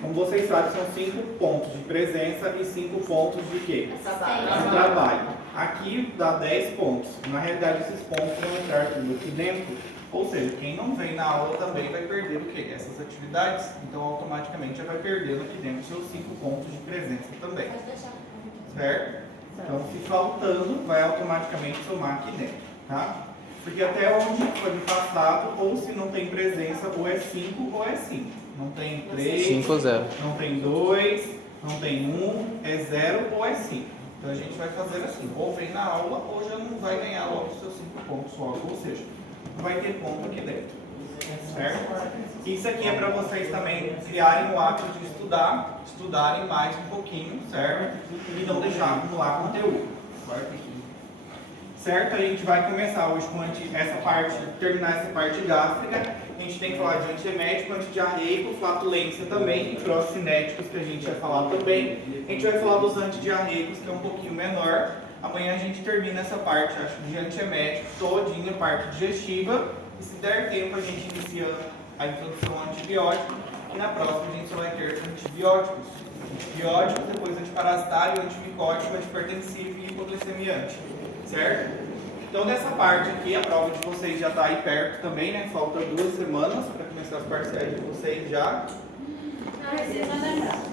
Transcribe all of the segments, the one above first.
Como vocês sabem, são 5 pontos de presença e 5 pontos de quê? De trabalho. Aqui dá 10 pontos. Na realidade, esses pontos vão entrar tudo aqui dentro. Ou seja, quem não vem na aula também vai perder o quê? Essas atividades. Então, automaticamente, já vai perdendo aqui dentro seus 5 pontos de presença também. Certo? Então, se faltando, vai automaticamente somar aqui dentro. Tá? Porque até onde foi no passado, ou se não tem presença, ou é 5 ou é 5. Não tem 3, 5 ou 0. Não tem 2, não tem 1, é 0 ou é 5. Então a gente vai fazer assim, ou vem na aula, ou já não vai ganhar logo os seus 5 pontos logo, ou seja, não vai ter ponto aqui dentro. Certo? Isso aqui é para vocês também criarem o hábito de estudar, estudarem mais um pouquinho, certo? E não deixar acumular conteúdo. Certo? A gente vai começar hoje com essa parte, terminar essa parte gástrica. A gente tem que falar de antiemético, antidiarreico, flatulência também, microcinéticos que a gente vai falar também. A gente vai falar dos antidiarreicos, que é um pouquinho menor. Amanhã a gente termina essa parte, acho, de antiemético, todinha, parte digestiva. E se der tempo, a gente inicia a introdução ao antibiótico. E na próxima a gente só vai ter antibióticos. Antibióticos, depois antiparasitário, antimicótico, antihipertensivo e hipoglicemiante. Certo? Então, dessa parte aqui, a prova de vocês já está aí perto também, né? Falta 2 semanas para começar as parciais de vocês já.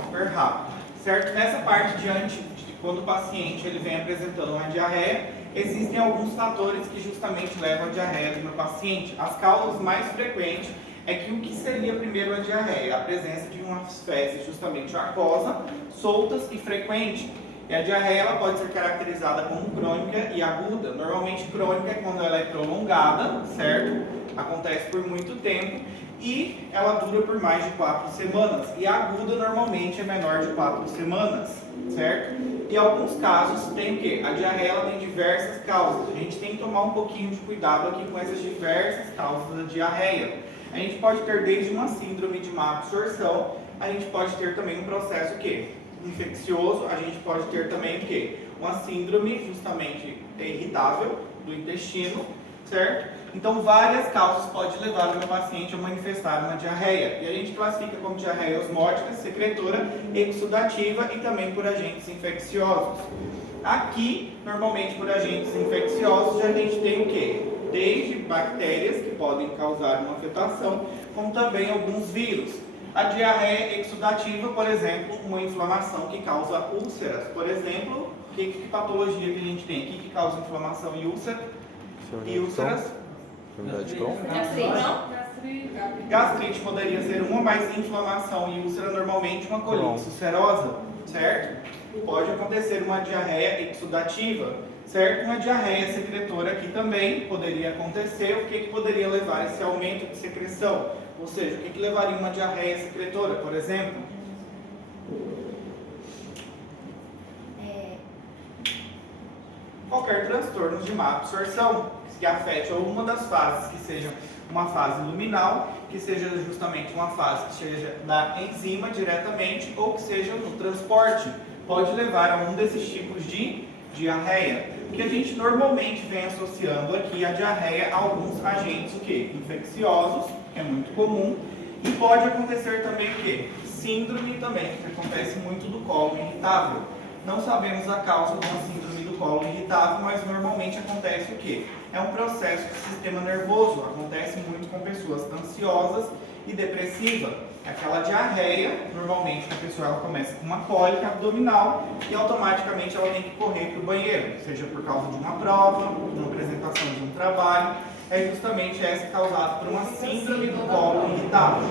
Super rápido. Certo? Nessa parte quando o paciente ele vem apresentando uma diarreia, existem alguns fatores que justamente levam à diarreia do meu paciente. As causas mais frequentes é que o que seria primeiro a diarreia? A presença de umas fezes justamente aquosa, soltas e frequentes. E a diarreia ela pode ser caracterizada como crônica e aguda. Normalmente crônica é quando ela é prolongada, certo? Acontece por muito tempo e ela dura por mais de 4 semanas. E a aguda normalmente é menor de 4 semanas, certo? E em alguns casos tem o quê? A diarreia ela tem diversas causas. A gente tem que tomar um pouquinho de cuidado aqui com essas diversas causas da diarreia. A gente pode ter desde uma síndrome de má absorção, a gente pode ter também um processo o quê? Infeccioso, a gente pode ter também o quê? Uma síndrome justamente irritável do intestino, certo? Então várias causas podem levar o meu paciente a manifestar uma diarreia. E a gente classifica como diarreia osmótica, secretora, exudativa e também por agentes infecciosos. Aqui, normalmente por agentes infecciosos, a gente tem o quê? Desde bactérias que podem causar uma afetação, como também alguns vírus. A diarreia exudativa, por exemplo, uma inflamação que causa úlceras. Por exemplo, que patologia que a gente tem aqui que causa inflamação e úlcera? E úlceras? Gastrite poderia ser uma, mas inflamação e úlcera normalmente uma colite ulcerosa, certo? Pode acontecer uma diarreia exudativa, certo? Uma diarreia secretora aqui também poderia acontecer. O que poderia levar a esse aumento de secreção? Ou seja, o que levaria uma diarreia secretora, por exemplo? Qualquer transtorno de má absorção, que afete alguma das fases, que seja uma fase luminal, que seja justamente uma fase que seja da enzima diretamente, ou que seja no transporte. Pode levar a um desses tipos de diarreia. Que a gente normalmente vem associando aqui a diarreia a alguns agentes o quê? Infecciosos, que é muito comum, e pode acontecer também o quê? Síndrome também, que acontece muito do colo irritável. Não sabemos a causa de uma síndrome do colo irritável, mas normalmente acontece o quê? É um processo do sistema nervoso, acontece muito com pessoas ansiosas e depressivas. Aquela diarreia, normalmente a pessoa ela começa com uma cólica abdominal e automaticamente ela tem que correr para o banheiro, seja por causa de uma prova, uma apresentação de um trabalho, é justamente essa causada por uma síndrome do colo irritável.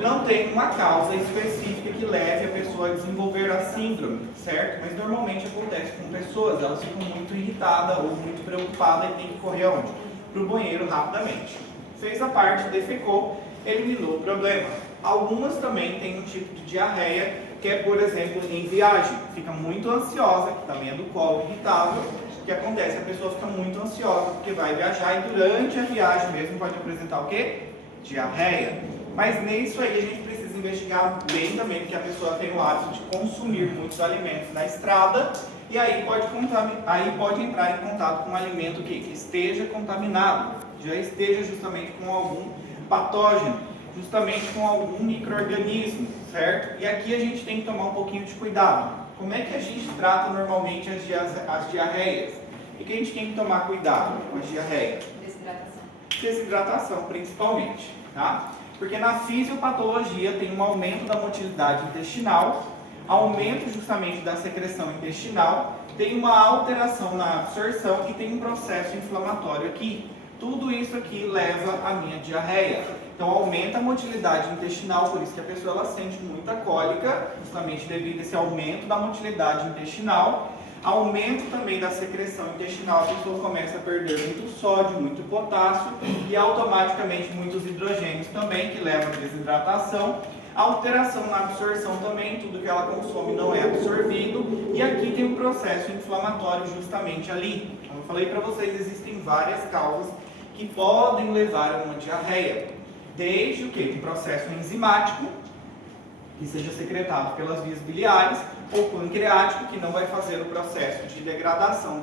Não tem uma causa específica que leve a pessoa a desenvolver a síndrome, certo? Mas normalmente acontece com pessoas, elas ficam muito irritadas ou muito preocupadas e tem que correr aonde? Para o banheiro rapidamente. Fez a parte, defecou, eliminou o problema. Algumas também têm um tipo de diarreia, que é, por exemplo, em viagem. Fica muito ansiosa, que também é do colo irritável. O que acontece? A pessoa fica muito ansiosa porque vai viajar e durante a viagem mesmo pode apresentar o quê? Diarreia. Mas nisso aí a gente precisa investigar bem também, porque a pessoa tem o hábito de consumir muitos alimentos na estrada e aí pode entrar em contato com um alimento que esteja contaminado, já esteja justamente com algum patógeno. justamente com algum micro-organismo, certo? E aqui a gente tem que tomar um pouquinho de cuidado. Como é que a gente trata normalmente as diarreias? E que a gente tem que tomar cuidado com as diarreias? Desidratação. Desidratação, principalmente, tá? Porque na fisiopatologia tem um aumento da motilidade intestinal, aumento justamente da secreção intestinal, tem uma alteração na absorção e tem um processo inflamatório aqui. Tudo isso aqui leva à minha diarreia. Então aumenta a motilidade intestinal, por isso que a pessoa ela sente muita cólica, justamente devido a esse aumento da motilidade intestinal. Aumento também da secreção intestinal, a pessoa começa a perder muito sódio, muito potássio e automaticamente muitos hidrogênios também, que levam à desidratação. Alteração na absorção também, tudo que ela consome não é absorvido. E aqui tem um processo inflamatório justamente ali. Como eu falei para vocês, existem várias causas que podem levar a uma diarreia. Desde o que? Um processo enzimático, que seja secretado pelas vias biliares, ou pancreático, que não vai fazer o processo de degradação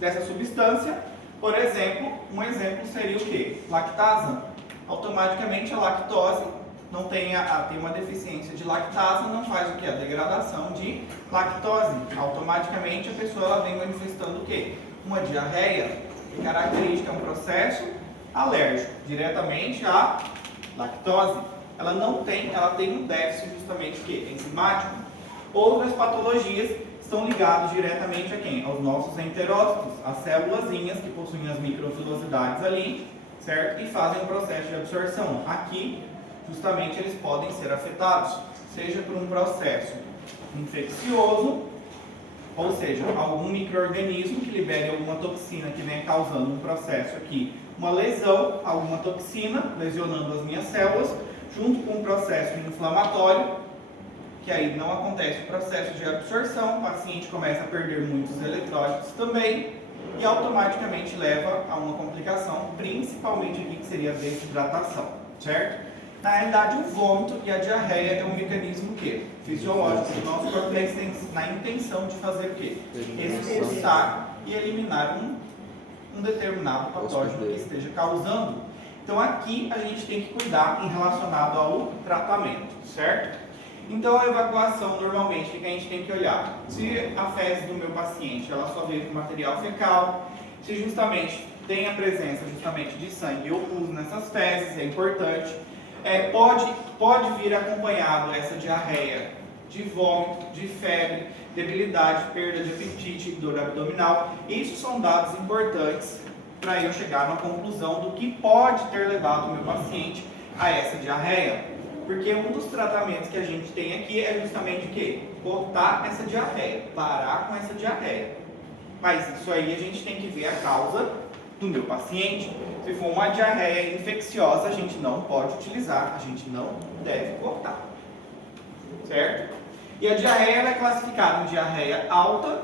dessa substância. Por exemplo, um exemplo seria o que? Lactase. Automaticamente a lactose tem uma deficiência de lactase, não faz o que? A degradação de lactose. Automaticamente a pessoa ela vem manifestando o que? Uma diarreia, que característica é um processo alérgico, diretamente à lactose. Ela tem um déficit justamente o que? Enzimático. Outras patologias estão ligadas diretamente a quem? Aos nossos enterócitos, as célulazinhas que possuem as microfilosidades ali, certo? E fazem o processo de absorção. Aqui, justamente, eles podem ser afetados, seja por um processo infeccioso, ou seja, algum micro-organismo que libere alguma toxina que venha causando um processo aqui, uma lesão, alguma toxina lesionando as minhas células, junto com um processo inflamatório, que aí não acontece o processo de absorção, o paciente começa a perder muitos eletrólitos também, e automaticamente leva a uma complicação, principalmente aqui que seria a desidratação, certo? Na realidade, o vômito e a diarreia é um mecanismo que? Fisiológico. O nosso corpo tem na intenção de fazer o quê? Expulsar e eliminar um determinado patógeno que esteja causando. Então aqui a gente tem que cuidar em relacionado ao tratamento, certo? Então a evacuação normalmente, o que a gente tem que olhar? Se a fezes do meu paciente ela só veio com material fecal, se justamente tem a presença justamente de sangue ou pus nessas fezes, é importante. Pode vir acompanhado essa diarreia de vômito, de febre, debilidade, perda de apetite, dor abdominal. Isso são dados importantes para eu chegar a uma conclusão do que pode ter levado o meu paciente a essa diarreia. Porque um dos tratamentos que a gente tem aqui é justamente o quê? Cortar essa diarreia, parar com essa diarreia. Mas isso aí a gente tem que ver a causa do meu paciente. Se for uma diarreia infecciosa, a gente não pode utilizar, a gente não deve cortar. Certo? E a diarreia ela é classificada em diarreia alta,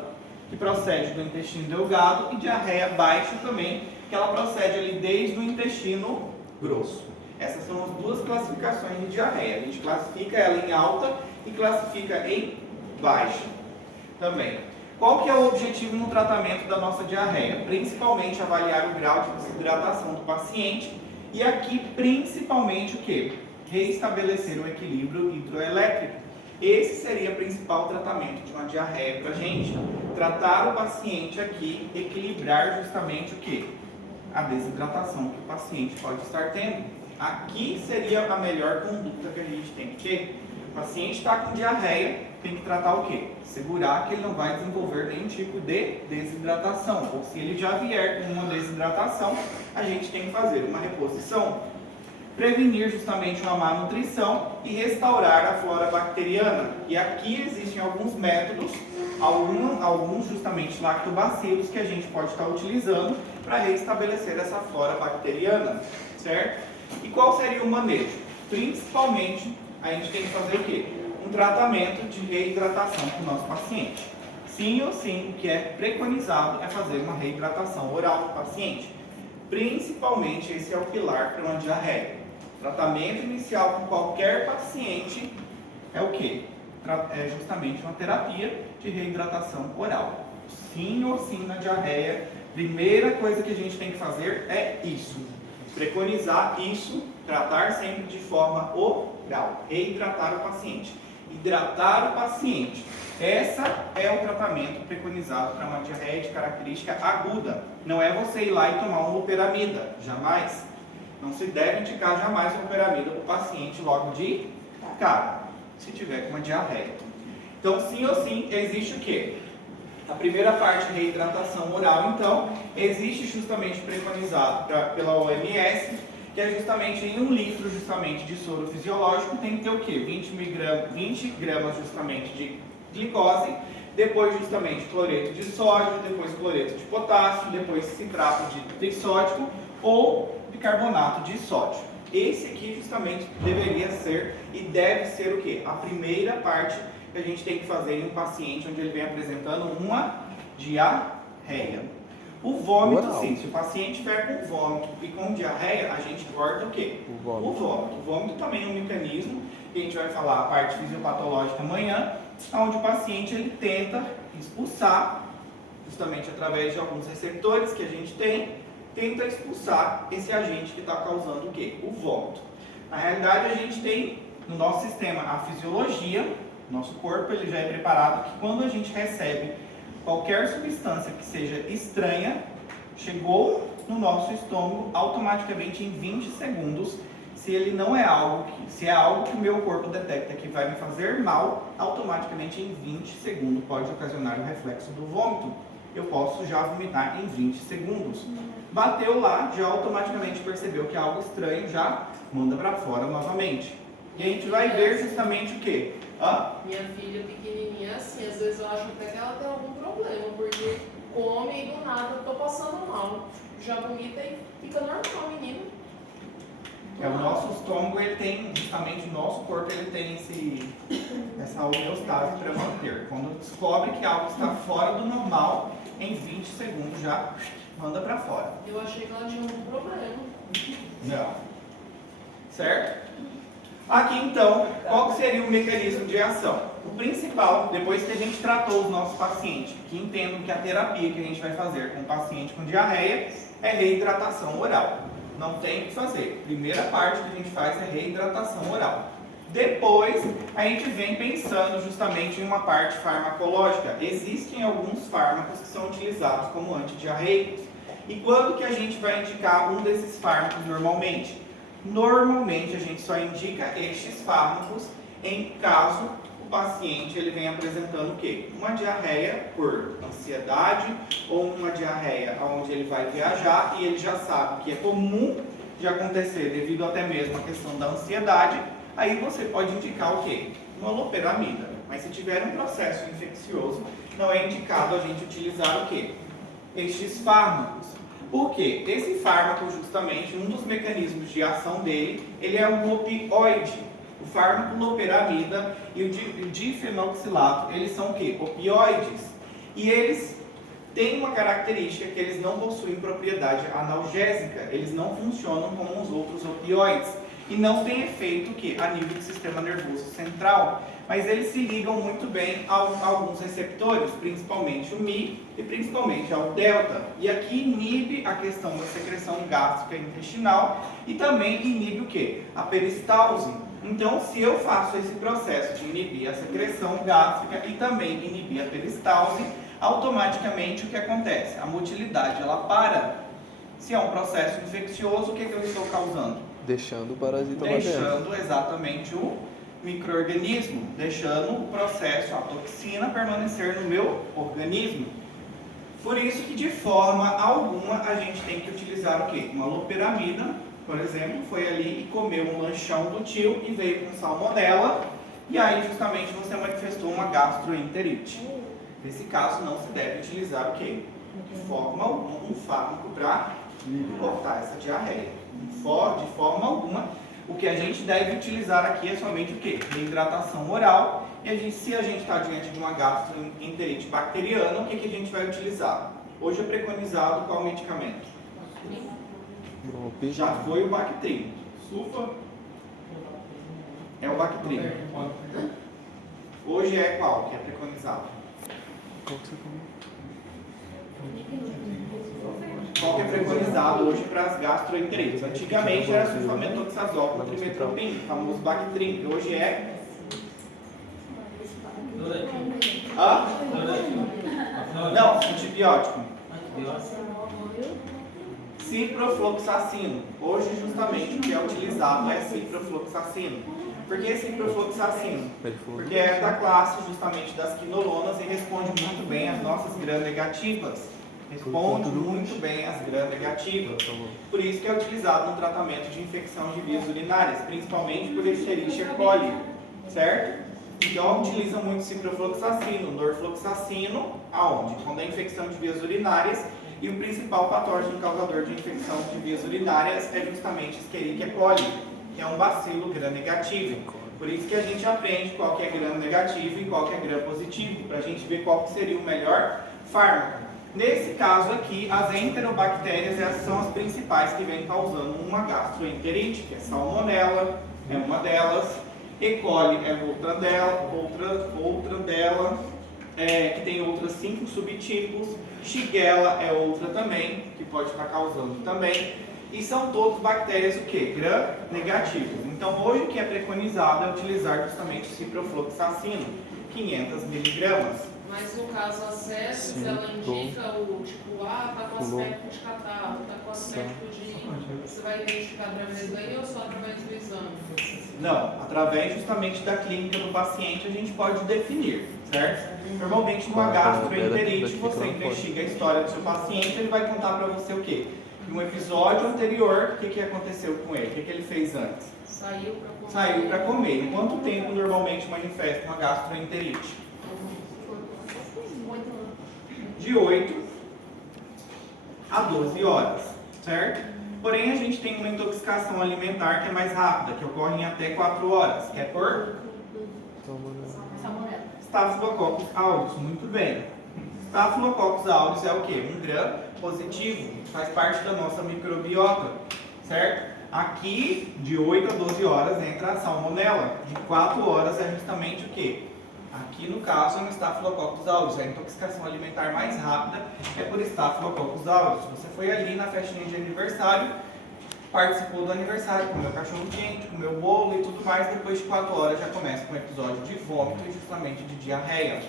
que procede do intestino delgado, e diarreia baixa também, que ela procede ali desde o intestino grosso. Essas são as duas classificações de diarreia. A gente classifica ela em alta e classifica em baixa também. Qual que é o objetivo no tratamento da nossa diarreia? Principalmente avaliar o grau de desidratação do paciente e aqui principalmente o que? Reestabelecer o equilíbrio hidroelétrico. Esse seria o principal tratamento de uma diarreia para a gente. Tratar o paciente aqui, equilibrar justamente o que? A desidratação que o paciente pode estar tendo. Aqui seria a melhor conduta que a gente tem que ter. O paciente está com diarreia, tem que tratar o quê? Segurar que ele não vai desenvolver nenhum tipo de desidratação. Ou se ele já vier com uma desidratação, a gente tem que fazer uma reposição. Prevenir justamente uma má nutrição e restaurar a flora bacteriana. E aqui existem alguns métodos, alguns justamente lactobacilos que a gente pode estar utilizando para restabelecer essa flora bacteriana, certo? E qual seria o manejo? Principalmente, a gente tem que fazer o quê? Um tratamento de reidratação para o nosso paciente. Sim ou sim, o que é preconizado é fazer uma reidratação oral para o paciente. Principalmente, esse é o pilar para uma diarreia. Tratamento inicial com qualquer paciente é o quê? É justamente uma terapia de reidratação oral. Sim ou sim na diarreia, primeira coisa que a gente tem que fazer é isso. preconizar isso, tratar sempre de forma oral, reidratar o paciente. Hidratar o paciente. Essa é o tratamento preconizado para uma diarreia de característica aguda. Não é você ir lá e tomar uma loperamida, jamais. Não se deve indicar jamais uma loperamida para o paciente logo de cara, se tiver com uma diarreia. Então, sim ou sim, existe o quê? A primeira parte, reidratação oral, então, existe justamente preconizado pela OMS, que é justamente em 1 litro justamente de soro fisiológico, tem que ter o quê? 20 gramas justamente de glicose, depois justamente cloreto de sódio, depois cloreto de potássio, depois citrato de trisódico ou bicarbonato de sódio. Esse aqui justamente deveria ser e deve ser o quê? A primeira parte que a gente tem que fazer em um paciente onde ele vem apresentando uma diarreia. O vômito, sim, se o paciente tiver com vômito e com diarreia, a gente corta o quê? O vômito. O vômito também é um mecanismo que a gente vai falar a parte fisiopatológica amanhã, onde o paciente ele tenta expulsar, justamente através de alguns receptores que a gente tem, tenta expulsar esse agente que está causando o quê? O vômito. Na realidade, a gente tem no nosso sistema a fisiologia, nosso corpo ele já é preparado que quando a gente recebe qualquer substância que seja estranha, chegou no nosso estômago, automaticamente em 20 segundos, se é algo que o meu corpo detecta que vai me fazer mal, automaticamente em 20 segundos pode ocasionar o reflexo do vômito. Eu posso já vomitar em 20 segundos. Bateu lá, já automaticamente percebeu que é algo estranho, já manda para fora novamente. E a gente vai ver justamente o quê? Minha filha pequenininha assim, às vezes eu acho até que ela tem algum problema, porque come e do nada eu tô passando mal. Já vomita e fica normal, menino. O nosso estômago, ele tem, justamente o nosso corpo, ele tem essa homeostase para manter. Quando descobre que algo está fora do normal, em 20 segundos já manda para fora. Eu achei que ela tinha algum problema. Não. Certo? Aqui então, qual seria o mecanismo de ação? O principal, depois que a gente tratou os nossos pacientes, que entendam que a terapia que a gente vai fazer com o paciente com diarreia é reidratação oral. Não tem o que fazer. Primeira parte que a gente faz é reidratação oral. Depois, a gente vem pensando justamente em uma parte farmacológica. Existem alguns fármacos que são utilizados como antidiarreicos. E quando que a gente vai indicar um desses fármacos normalmente? Normalmente a gente só indica estes fármacos em caso o paciente ele vem apresentando o quê? Uma diarreia por ansiedade ou uma diarreia onde ele vai viajar e ele já sabe que é comum de acontecer devido até mesmo à questão da ansiedade, aí você pode indicar o quê? Uma loperamida. Mas se tiver um processo infeccioso, não é indicado a gente utilizar o quê? Estes fármacos. Por quê? Esse fármaco, justamente, um dos mecanismos de ação dele, ele é um opioide. O fármaco loperamida e o difenoxilato, eles são o quê? Opioides. E eles têm uma característica que eles não possuem propriedade analgésica. Eles não funcionam como os outros opioides. E não tem efeito que a nível do sistema nervoso central, mas eles se ligam muito bem a alguns receptores, principalmente o Mi e principalmente ao delta. E aqui inibe a questão da secreção gástrica intestinal e também inibe o quê? A peristalse. Então, se eu faço esse processo de inibir a secreção gástrica e também inibir a peristalse, automaticamente o que acontece? A motilidade ela para. Se é um processo infeccioso, o que eu estou causando? Deixando o parasita lá dentro. Deixando exatamente o micro-organismo, deixando o processo, a toxina, permanecer no meu organismo. Por isso que de forma alguma a gente tem que utilizar o quê? Uma loperamida, por exemplo, foi ali e comeu um lanchão do tio e veio com salmonela, e aí justamente você manifestou uma gastroenterite. Nesse caso não se deve utilizar o quê? De forma alguma um fármaco para cortar essa diarreia. De forma alguma, o que a gente deve utilizar aqui é somente o quê? Reidratação oral. E se a gente está diante de uma gastroenterite bacteriana, o que a gente vai utilizar? Hoje é preconizado qual medicamento? Já foi o Bactrim. Sulfa é o Bactrim. Hoje é qual que é preconizado? Qual que você comeu? qual que é preconizado hoje para as gastroenterites. Antigamente era sulfametoxazol, trimmetoprim, famoso Bactrim, que hoje é... Hã? Não, antibiótico. Ciprofloxacino. Hoje, justamente, o que é utilizado é ciprofloxacino. Por que ciprofloxacino? Porque é da classe, justamente, das quinolonas e responde muito bem às nossas gram-negativas. Responde muito bem às gram-negativas. Por isso que é utilizado no tratamento de infecção de vias urinárias, principalmente por Escherichia coli, certo? Então, utiliza muito ciprofloxacino, norfloxacino, aonde? Quando é infecção de vias urinárias. E o principal patógeno causador de infecção de vias urinárias é justamente Escherichia coli, que é um bacilo gram-negativo. Por isso que a gente aprende qual que é gram-negativo e qual que é gram-positivo, para a gente ver qual que seria o melhor fármaco. Nesse caso aqui, as enterobactérias essas são as principais que vêm causando uma gastroenterite, que é salmonella, é uma delas, E. coli é outra dela, que tem outras 5 subtipos, Shigella é outra também, que pode estar causando também, e são todas bactérias o que? Gram-negativas. Então hoje o que é preconizado é utilizar justamente o ciprofloxacino, 500 miligramas. Mas no caso, a sepsis, ela indica o tipo, tá com aspecto de catarro, tá com aspecto de... Você vai identificar através daí ou só através do exame? Não, através justamente da clínica do paciente a gente pode definir, certo? Normalmente numa gastroenterite você investiga a história do seu paciente, ele vai contar para você o quê? No episódio anterior, o que aconteceu com ele? O que ele fez antes? Saiu para comer. Saiu para comer. Em quanto tempo normalmente manifesta uma gastroenterite? De 8 a 12 horas, certo? Porém, a gente tem uma intoxicação alimentar que é mais rápida, que ocorre em até 4 horas, que é por Staphylococcus aureus. Muito bem. Staphylococcus aureus é o quê? Um gram positivo, faz parte da nossa microbiota, certo? Aqui, de 8 a 12 horas, entra a salmonella. De 4 horas é justamente o quê? Aqui no caso é um Staphylococcus aureus, a intoxicação alimentar mais rápida é por Staphylococcus aureus. Você foi ali na festinha de aniversário, participou do aniversário, comeu cachorro quente, comeu bolo e tudo mais, depois de 4 horas já começa com um episódio de vômito e justamente de diarreia.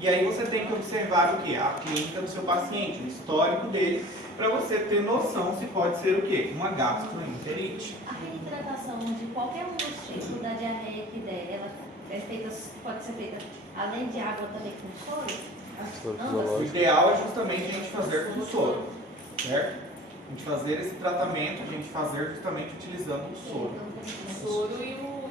E aí você tem que observar o que? A clínica do seu paciente, o histórico dele, para você ter noção se pode ser o quê? Uma gastroenterite. A reidratação de qualquer um dos tipos da diarreia que der, ela é feita, pode ser feita além de água também com soro? O ideal é justamente a gente fazer com o soro, certo? A gente fazer esse tratamento, a gente fazer justamente utilizando o soro. O soro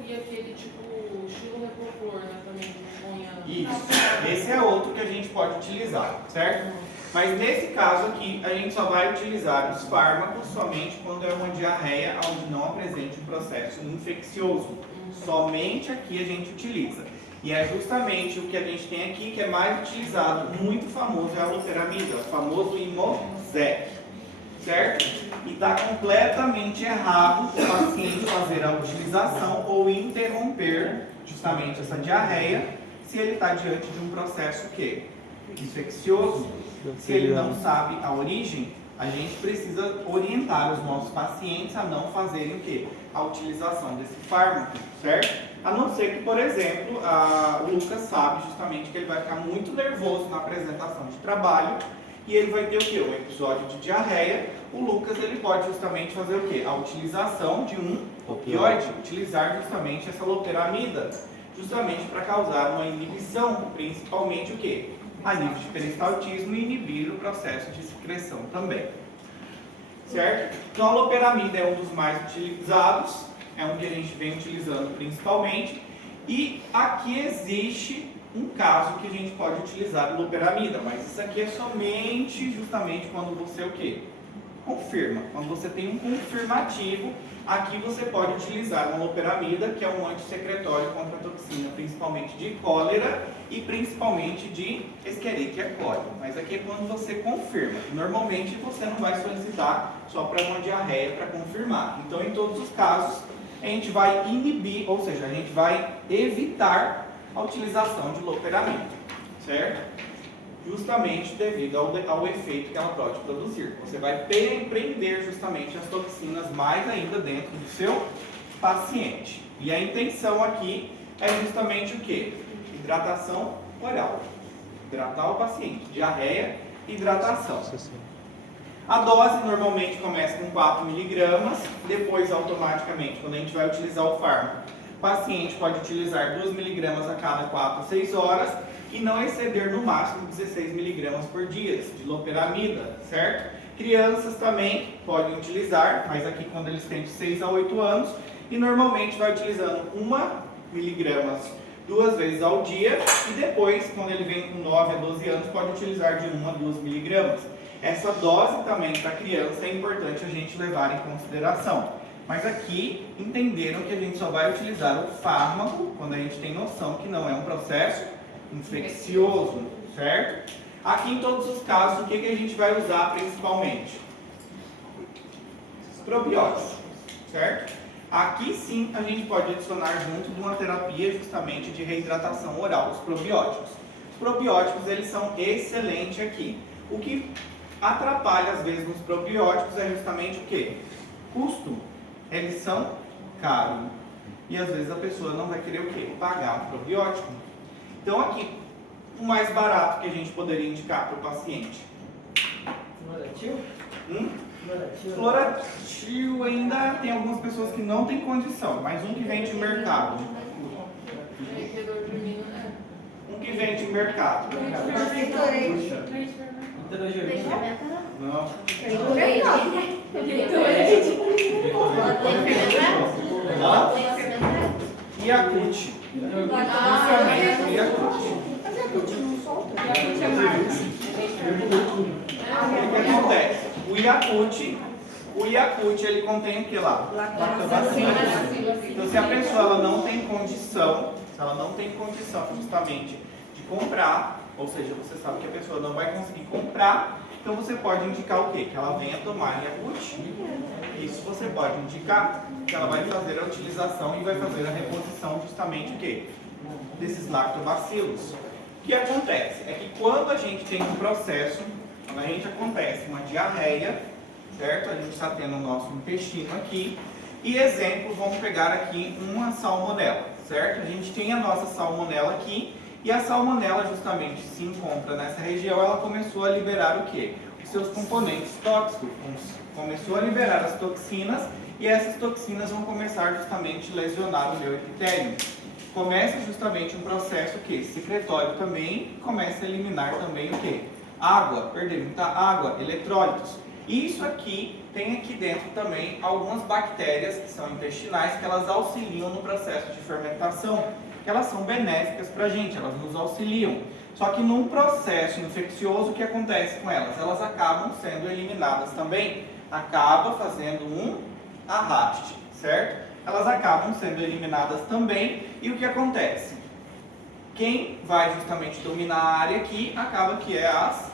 e aquele tipo estilo Repoflor, né? Também põe a... Isso, esse é outro que a gente pode utilizar, certo? Mas nesse caso aqui, a gente só vai utilizar os fármacos somente quando é uma diarreia onde não apresente um processo infeccioso. Somente aqui a gente utiliza. E é justamente o que a gente tem aqui que é mais utilizado, muito famoso, é a loperamida, o famoso Imosec, certo? E está completamente errado o paciente fazer a utilização ou interromper justamente essa diarreia se ele está diante de um processo o quê? Infeccioso. Se ele não sabe a origem, a gente precisa orientar os nossos pacientes a não fazerem o quê? A utilização desse fármaco, certo? A não ser que, por exemplo, o Lucas sabe justamente que ele vai ficar muito nervoso na apresentação de trabalho e ele vai ter o quê? Um episódio de diarreia. O Lucas ele pode justamente fazer o quê? A utilização de um opioide, utilizar justamente essa loperamida, justamente para causar uma inibição, principalmente o quê? A nível de peristaltismo e inibir o processo de secreção também. Certo? Então a loperamida é um dos mais utilizados, é um que a gente vem utilizando principalmente. E aqui existe um caso que a gente pode utilizar a loperamida, mas isso aqui é somente justamente quando você o quê? Confirma. Quando você tem um confirmativo, aqui você pode utilizar uma loperamida, que é um antissecretório contra a toxina, principalmente de cólera e principalmente de Escherichia coli. Mas aqui é quando você confirma. Normalmente você não vai solicitar só para uma diarreia para confirmar. Então, em todos os casos, a gente vai inibir, ou seja, a gente vai evitar a utilização de loperamida, certo? justamente devido ao efeito que ela pode produzir. Você vai prender justamente as toxinas mais ainda dentro do seu paciente. E a intenção aqui é justamente o quê? Hidratação oral. Hidratar o paciente. Diarreia, hidratação. A dose normalmente começa com 4 miligramas, depois automaticamente, quando a gente vai utilizar o fármaco, o paciente pode utilizar 2 miligramas a cada 4 a 6 horas e não exceder no máximo 16 miligramas por dia de loperamida, certo? Crianças também podem utilizar, mas aqui quando eles têm de 6 a 8 anos, e normalmente vai utilizando 1 miligramas 2 vezes ao dia e depois, quando ele vem com 9 a 12 anos, pode utilizar de 1 a 2 miligramas. Essa dose também para criança é importante a gente levar em consideração. Mas aqui entenderam que a gente só vai utilizar o fármaco quando a gente tem noção que não é um processo infeccioso, certo? Aqui em todos os casos, o que a gente vai usar principalmente? Probióticos, certo? Aqui sim a gente pode adicionar junto de uma terapia justamente de reidratação oral, os probióticos. Os probióticos eles são excelentes aqui. O que atrapalha às vezes nos probióticos é justamente o quê? Custo. Eles são caros. E às vezes a pessoa não vai querer o quê? Pagar um probiótico. Então aqui, o mais barato que a gente poderia indicar para o paciente. Floratil? Floratil ainda tem algumas pessoas que não têm condição, mas um que vem de mercado. Um que vem de mercado. Não. Yakult. O que acontece? O Yakult ele contém o que lá? Lactobacillus. Então se a pessoa ela não tem condição, se ela não tem condição justamente de comprar, ou seja, você sabe que a pessoa não vai conseguir comprar, então você pode indicar o quê? Que ela venha tomar Yakult. Isso você pode indicar que ela vai fazer a utilização e vai fazer a reposição justamente o quê? Desses lactobacilos. O que acontece? É que quando a gente tem um processo, quando a gente acontece uma diarreia, certo? A gente está tendo o nosso intestino aqui. E exemplo, vamos pegar aqui uma salmonela, certo? A gente tem a nossa salmonela aqui. E a salmonela justamente se encontra nessa região, ela começou a liberar o quê? Os seus componentes tóxicos. Começou a liberar as toxinas e essas toxinas vão começar justamente a lesionar o meu epitélio. Começa justamente um processo que secretório também começa a eliminar também o quê? Água, perder muita água, eletrólitos. Isso aqui tem aqui dentro também algumas bactérias que são intestinais que elas auxiliam no processo de fermentação. Que elas são benéficas para a gente, elas nos auxiliam. Só que num processo infeccioso, o que acontece com elas? Elas acabam sendo eliminadas também, acaba fazendo um arraste, certo? Elas acabam sendo eliminadas também, e o que acontece? Quem vai justamente dominar a área aqui, acaba que é as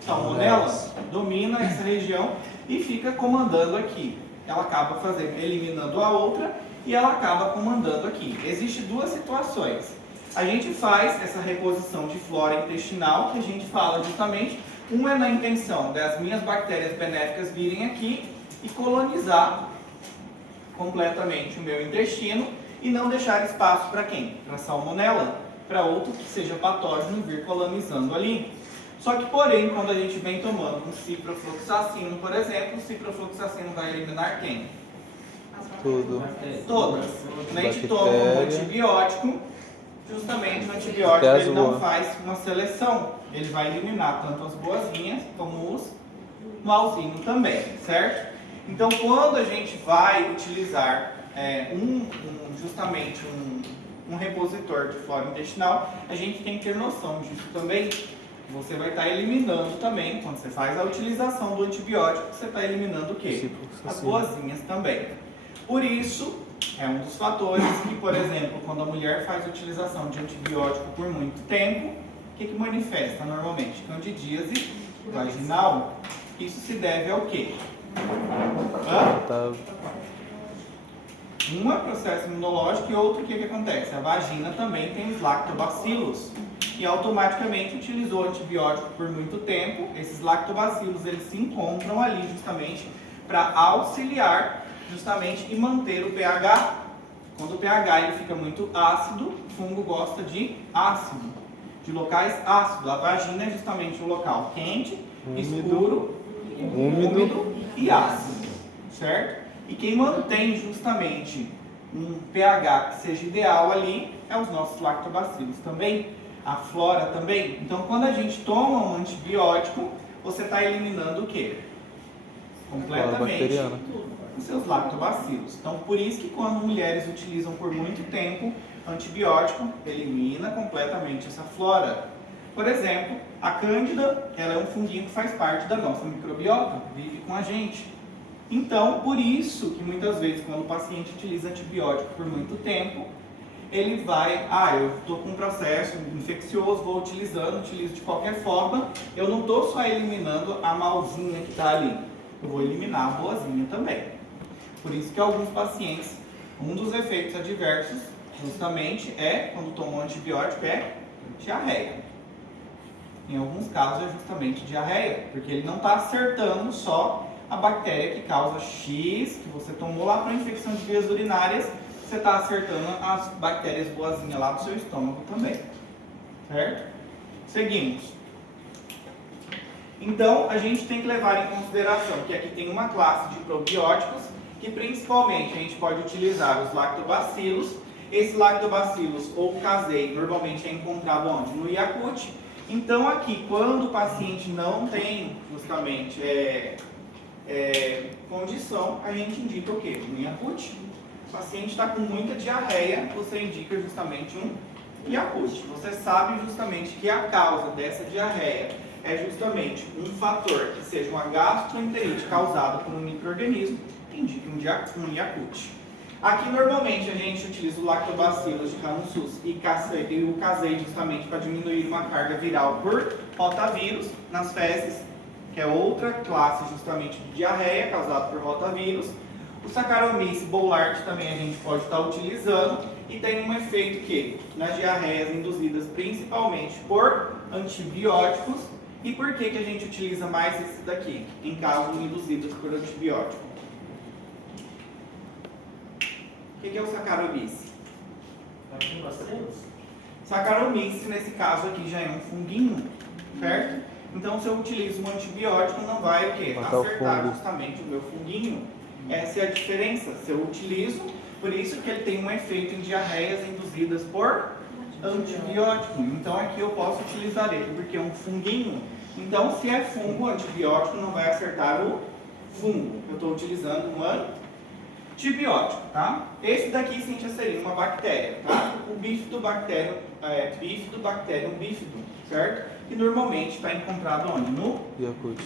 salmonelas, domina essa região e fica comandando aqui. Ela acaba eliminando a outra, e ela acaba comandando aqui. Existem duas situações. A gente faz essa reposição de flora intestinal, que a gente fala justamente, uma é na intenção das minhas bactérias benéficas virem aqui e colonizar completamente o meu intestino e não deixar espaço para quem? Para a salmonela, para outro que seja patógeno vir colonizando ali. Só que, porém, quando a gente vem tomando um ciprofloxacino, por exemplo, o ciprofloxacino vai eliminar quem? Tudo. Todas. Quando a gente toma um antibiótico, justamente o antibiótico ele não faz uma seleção. Ele vai eliminar tanto as boazinhas como os malzinhos também, certo? Então, quando a gente vai utilizar justamente um repositor de flora intestinal, a gente tem que ter noção disso também. Você vai estar eliminando também, quando você faz a utilização do antibiótico, você está eliminando o quê? As boazinhas também. Por isso, é um dos fatores que, por exemplo, quando a mulher faz a utilização de antibiótico por muito tempo, o que manifesta normalmente? Candidíase vaginal. Isso se deve ao quê? Um é processo imunológico e outro o que acontece? A vagina também tem os lactobacilos. e automaticamente utilizou antibiótico por muito tempo, esses lactobacilos eles se encontram ali justamente para auxiliar justamente e manter o pH. Quando o pH ele fica muito ácido, o fungo gosta de ácido, de locais ácidos. A vagina é justamente um local quente, escuro, úmido e ácido, certo? E quem mantém justamente um pH que seja ideal ali é os nossos lactobacilos também, a flora também. Então, quando a gente toma um antibiótico, você está eliminando o quê? Completamente os seus lactobacilos. Então, por isso que quando mulheres utilizam por muito tempo antibiótico, elimina completamente essa flora. Por exemplo, a cândida, ela é um funguinho que faz parte da nossa microbiota, vive com a gente. Então, por isso que muitas vezes quando o paciente utiliza antibiótico por muito tempo, ele vai, eu estou com um processo infeccioso, vou utilizo de qualquer forma, eu não estou só eliminando a malzinha que está ali, eu vou eliminar a boazinha também. Por isso que alguns pacientes, um dos efeitos adversos, justamente, quando tomam antibiótico, é diarreia. Em alguns casos é justamente diarreia, porque ele não está acertando só a bactéria que causa X, que você tomou lá para infecção de vias urinárias, você está acertando as bactérias boazinhas lá do seu estômago também. Certo? Seguimos. Então, a gente tem que levar em consideração que aqui tem uma classe de probióticos, que principalmente a gente pode utilizar os lactobacilos. Esse lactobacilos ou casei normalmente é encontrado onde? No Yakult. Então aqui, quando o paciente não tem justamente condição, a gente indica o quê? Um Yakult. O paciente está com muita diarreia, você indica justamente um Yakult. Você sabe justamente que a causa dessa diarreia é justamente um fator que seja uma gastroenterite causada por um micro-organismo, indica um Yakult. Aqui normalmente a gente utiliza o lactobacilos de Rhamnosus e o casei justamente para diminuir uma carga viral por rotavírus nas fezes, que é outra classe justamente de diarreia causada por rotavírus. O Saccharomyces boulardii também a gente pode estar utilizando e tem um efeito que nas diarreias induzidas principalmente por antibióticos. E por que a gente utiliza mais esse daqui em casos induzidos por antibiótico? O que é o Saccharomyces? Saccharomyces, nesse caso aqui, já é um funguinho, certo? Então, se eu utilizo um antibiótico, não vai o quê? Acertar justamente o meu funguinho. Essa é a diferença. Se eu utilizo, por isso que ele tem um efeito em diarreias induzidas por antibiótico. Então, aqui eu posso utilizar ele, porque é um funguinho. Então, se é fungo, o antibiótico não vai acertar o fungo. Eu estou utilizando um antibiótico, tá? Esse daqui sim já seria uma bactéria, tá? O bifidobacterium bífido, certo? Que normalmente está encontrado onde? No Yakult,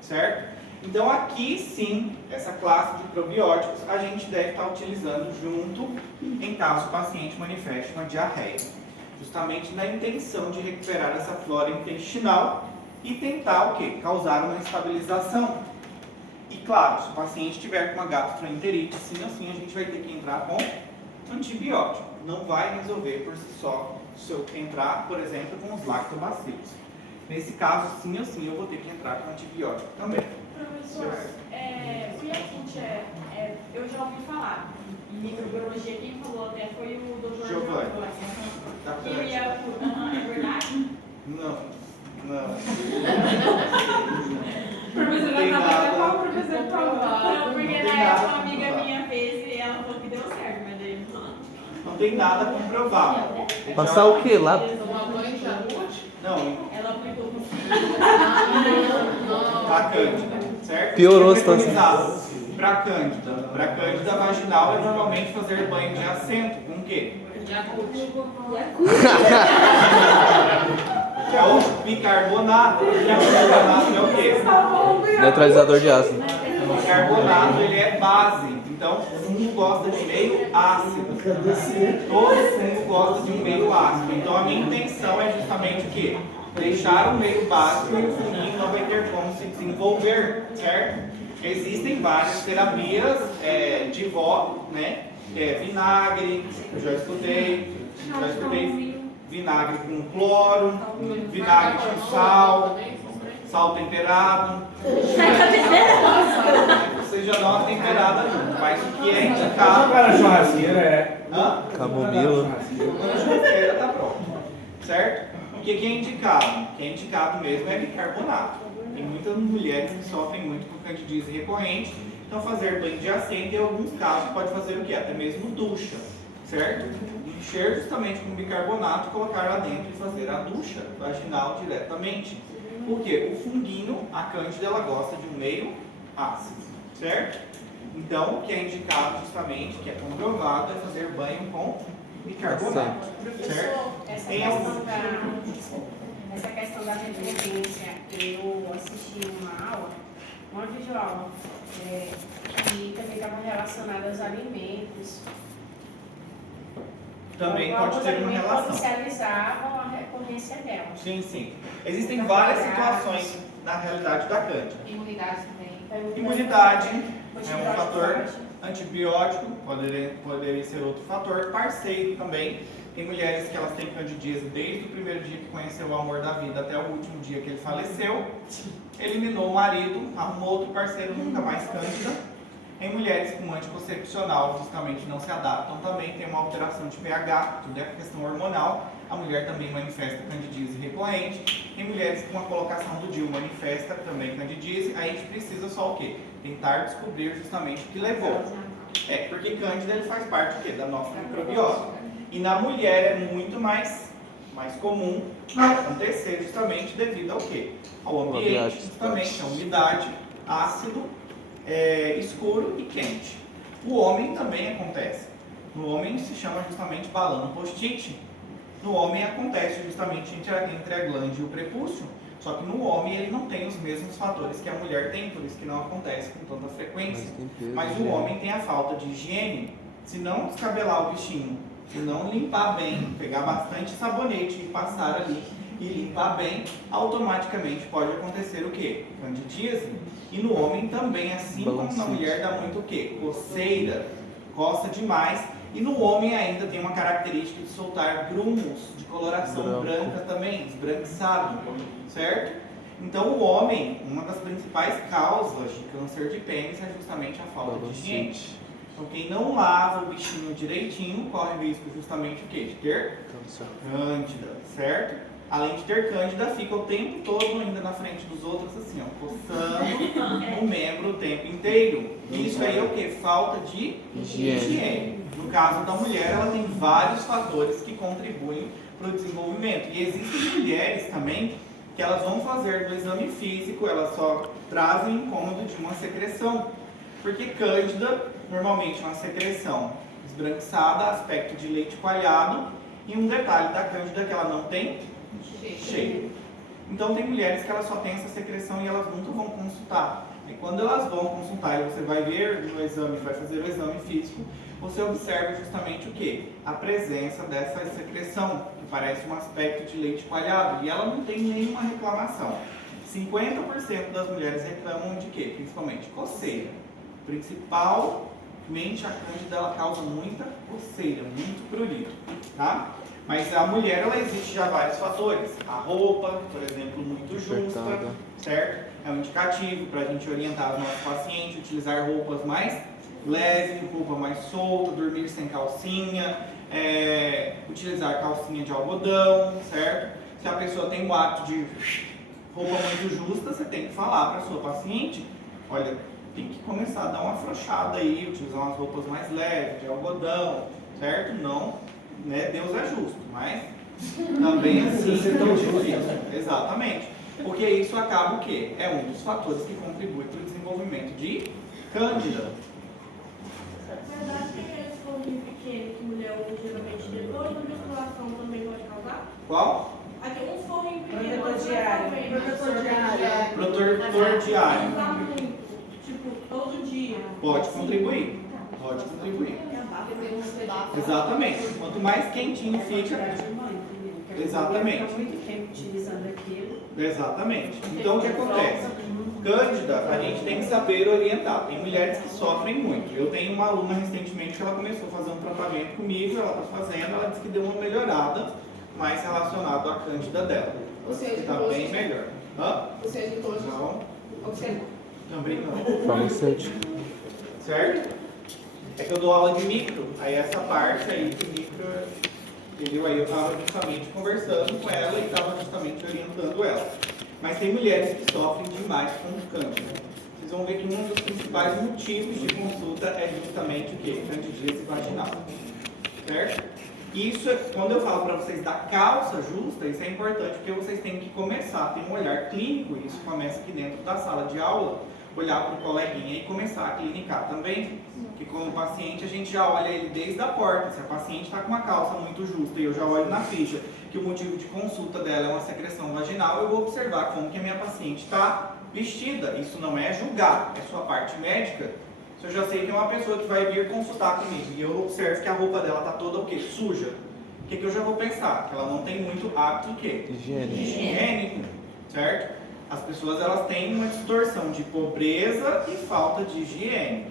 certo? Então aqui sim, essa classe de probióticos a gente deve estar utilizando junto em caso o paciente manifeste uma diarreia. Justamente na intenção de recuperar essa flora intestinal e tentar o quê? Causar uma estabilização. E claro, se o paciente tiver com uma gastroenterite, sim ou sim, a gente vai ter que entrar com antibiótico. Não vai resolver por si só se eu entrar, por exemplo, com os lactobacilos. Nesse caso, sim ou sim, eu vou ter que entrar com antibiótico também. Professor, o Yakult eu já ouvi falar. Em microbiologia, quem falou até foi o Dr. Giovanni. Que o Yakult, é verdade? Não. Professor, Tem nada. qual professor falou? Não, porque Tem na nada época uma amiga comprovado. minha fez e ela falou que deu certo, mas daí não. Não tem nada comprovado. Passar o quê? Lá? Tomar banho de Yakult? Não, Ela aplicou com para cândida, certo? Piorou a situação. Para cândida vaginal é normalmente fazer banho de assento. Com o quê? Yakult. É o bicarbonato. Bicarbonato é o quê? Neutralizador de ácido. O bicarbonato ele é base. Então, o fungo gosta de meio ácido. Todo fungo gosta de um meio ácido. Então, a minha intenção é justamente o quê? Deixar o meio básico e o funguinho não vai ter como se desenvolver, certo? Existem várias terapias de vó, né? Vinagre, eu já escutei vinagre com cloro, vinagre com sal, sal temperado. Você já dá uma temperada junto, mas o que é indicado... Jogar na churrasqueira é. Hã? Camomila. Na churrasqueira tá pronto, certo? O que é indicado? O que é indicado mesmo é bicarbonato. Tem muitas mulheres que sofrem muito com candidíase recorrente, então fazer banho de assento, em alguns casos, pode fazer o quê? Até mesmo ducha, certo? Encher justamente com bicarbonato, colocar lá dentro e fazer a ducha vaginal diretamente. Porque o funguinho, a cândida, ela gosta de um meio ácido, certo? Então, o que é indicado justamente, que é comprovado, é fazer banho com bicarbonato, certo? Essa questão da dependência, eu assisti uma videoaula, que também estava relacionada aos alimentos. Também pode ter uma relação. Potencializavam a recorrência dela. Sim, sim. Existem várias situações na realidade da cândida. Imunidade também. Imunidade é um fator, antibiótico poderia ser outro fator, parceiro também. Tem mulheres que elas têm candidíase desde o primeiro dia que conheceu o amor da vida até o último dia que ele faleceu. Eliminou o marido, arrumou outro parceiro, nunca mais cândida. Em mulheres com anticoncepcional, justamente não se adaptam também, tem uma alteração de pH, tudo é questão hormonal. A mulher também manifesta candidíase recorrente. Em mulheres com a colocação do DIU manifesta também candidíase. Aí a gente precisa só o quê? Tentar descobrir justamente o que levou. Porque cândida ele faz parte do quê? Da nossa microbiota. E na mulher é muito mais comum acontecer justamente devido ao quê? Ao ambiente, justamente a umidade, ácido, escuro e quente. O homem também acontece. No homem se chama justamente balano post-it. No homem acontece justamente entre a glande e o prepúcio. Só que no homem ele não tem os mesmos fatores que a mulher tem, por isso que não acontece com tanta frequência. Mas o homem tem a falta de higiene. Se não descabelar o bichinho, se não limpar bem, pegar bastante sabonete e passar ali e limpar bem, automaticamente pode acontecer o quê? Candidíase. E no homem também, assim como na mulher, dá muito o quê? Coceira, coça demais. E no homem ainda tem uma característica de soltar grumos de coloração branca também, esbranquiçado, certo? Então o homem, uma das principais causas de câncer de pênis é justamente a falta de higiene. Então quem não lava o bichinho direitinho corre o risco justamente o quê? De ter cândida, certo? Além de ter cândida, fica o tempo todo ainda na frente dos outros assim, ó, coçando o membro o tempo inteiro. Isso aí é o quê? Falta de higiene. No caso da mulher, ela tem vários fatores que contribuem para o desenvolvimento. E existem mulheres também que elas vão fazer do exame físico, elas só trazem incômodo de uma secreção. Porque cândida, normalmente, é uma secreção esbranquiçada, aspecto de leite coalhado, e um detalhe da cândida que ela não tem cheiro. Então tem mulheres que elas só têm essa secreção e elas nunca vão consultar. E quando elas vão consultar e você vai ver no exame, vai fazer o exame físico, você observa justamente o quê? A presença dessa secreção, que parece um aspecto de leite coalhado, e ela não tem nenhuma reclamação. 50% das mulheres reclamam de quê? Principalmente coceira. Principalmente a cândida, ela causa muita coceira, muito prurito, tá? Mas a mulher, ela existe já vários fatores. A roupa, por exemplo, muito justa, certo? É um indicativo para a gente orientar os nossos pacientes, utilizar roupas mais leves, roupa mais solta, dormir sem calcinha, utilizar calcinha de algodão, certo? Se a pessoa tem o hábito de roupa muito justa, você tem que falar para a sua paciente, olha, tem que começar a dar uma afrouxada aí, utilizar umas roupas mais leves, de algodão, certo? Não, né? Deus é justo, mas também assim é tão difícil. Exatamente. Porque isso acaba o quê? É um dos fatores que contribui para o desenvolvimento de cândida. Na verdade, tem aqueles forrinhos pequenos que mulher usa geralmente depois da menstruação também pode causar? Qual? Aqui, um forrinho pequeno. Protetor diário. Protetor diário. Usar muito, tipo, todo dia. Pode contribuir. Pode contribuir. Exatamente. Quanto mais quentinho fica. Exatamente. Fica muito tempo utilizando aquilo. Exatamente. Então o que acontece? Cândida, a gente tem que saber orientar. Tem mulheres que sofrem muito. Eu tenho uma aluna recentemente que ela começou a fazer um tratamento comigo, ela está fazendo, ela disse que deu uma melhorada mais relacionado à cândida dela. Ou seja, Que está bem melhor. Hã? Ou seja, todos. Não, Ou seja, também não. Farmacêutico. Certo? É que eu dou aula de micro, aí essa parte aí de micro, entendeu? Aí eu estava justamente conversando com ela e estava justamente orientando ela. Mas tem mulheres que sofrem demais com cândida. Vocês vão ver que um dos principais motivos de consulta é justamente o quê? Candidíase vaginal. Certo? Isso, quando eu falo para vocês da calça justa, isso é importante porque vocês têm que começar a ter um olhar clínico, e isso começa aqui dentro da sala de aula, olhar para o coleguinha e começar a clinicar também. Porque como paciente a gente já olha ele desde a porta. Se a paciente está com uma calça muito justa e eu já olho na ficha que o motivo de consulta dela é uma secreção vaginal, eu vou observar como que a minha paciente está vestida. Isso não é julgar, é sua parte médica. Se eu já sei que é uma pessoa que vai vir consultar comigo e eu observo que a roupa dela está toda o quê? Suja. O que eu já vou pensar? Que ela não tem muito hábito o quê? Higiênico. Certo? As pessoas elas têm uma distorção de pobreza e falta de higiene.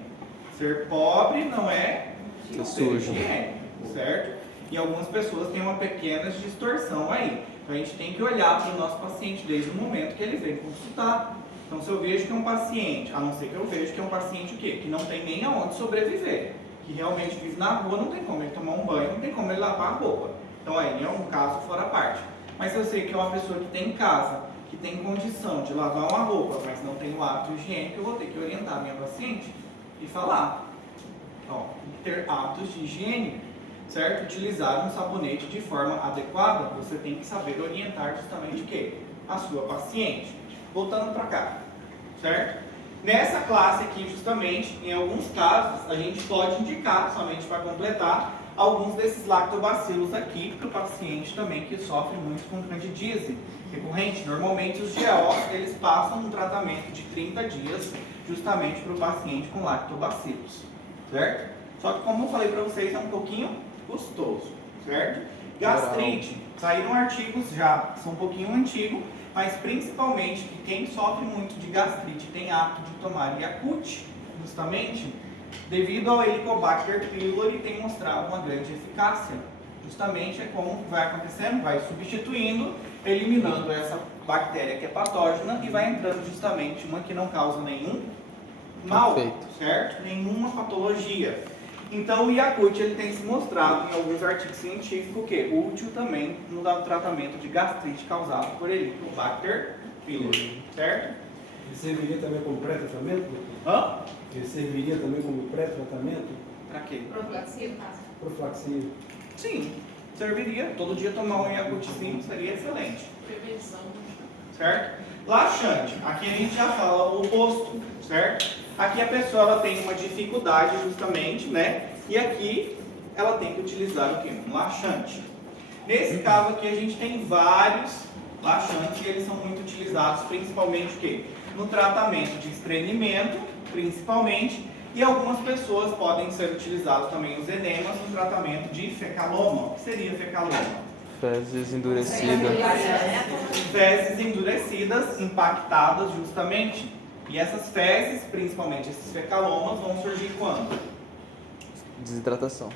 Ser pobre não é Ser ser sujo. higiênico, certo? E algumas pessoas têm uma pequena distorção aí. Então a gente tem que olhar para o nosso paciente desde o momento que ele vem consultar. Então se eu vejo que é um paciente, a não ser que eu vejo que é um paciente o quê? Que não tem nem aonde sobreviver, que realmente vive na rua, não tem como ele tomar um banho, não tem como ele lavar a roupa. Então aí é um caso fora a parte. Mas se eu sei que é uma pessoa que tem casa, que tem condição de lavar uma roupa, mas não tem o hábito higiênico, eu vou ter que orientar a minha paciente e falar, ó, tem que ter hábitos de higiene, certo? Utilizar um sabonete de forma adequada, você tem que saber orientar justamente o quê? A sua paciente. Voltando para cá, certo? Nessa classe aqui, justamente, em alguns casos, a gente pode indicar, somente para completar, alguns desses lactobacilos aqui para o paciente também que sofre muito com candidíase recorrente. Normalmente os GOs, eles passam um tratamento de 30 dias justamente para o paciente com lactobacilos, certo? Só que como eu falei para vocês, é um pouquinho custoso, certo? Gastrite, saíram artigos já, são um pouquinho antigos, mas principalmente que quem sofre muito de gastrite tem hábito de tomar Yakult, justamente, devido ao Helicobacter pylori tem mostrado uma grande eficácia. Justamente é como vai acontecendo, vai substituindo, eliminando essa bactéria que é patógena e vai entrando justamente uma que não causa nenhum mal, Perfeito. certo? Nenhuma patologia. Então o Yakult ele tem se mostrado em alguns artigos científicos que útil também no tratamento de gastrite causado por Helicobacter pylori, certo? Ele serviria também como pré-tratamento? Hã? Ele serviria também como pré-tratamento? Pra quê? profilaxia. Profilaxia? Sim, serviria. Todo dia tomar um Yakultzinho seria excelente. Prevenção. Certo? Laxante, aqui a gente já fala o oposto, certo? Aqui a pessoa ela tem uma dificuldade justamente, né? E aqui ela tem que utilizar o quê? Um laxante. Nesse caso aqui a gente tem vários laxantes e eles são muito utilizados principalmente o quê? No tratamento de estranhamento, principalmente, e algumas pessoas podem ser utilizados também os enemas no tratamento de fecaloma. O que seria fecaloma? Fezes endurecidas. Fezes endurecidas, impactadas justamente. E essas fezes, principalmente esses fecalomas, vão surgir quando? Desidratação.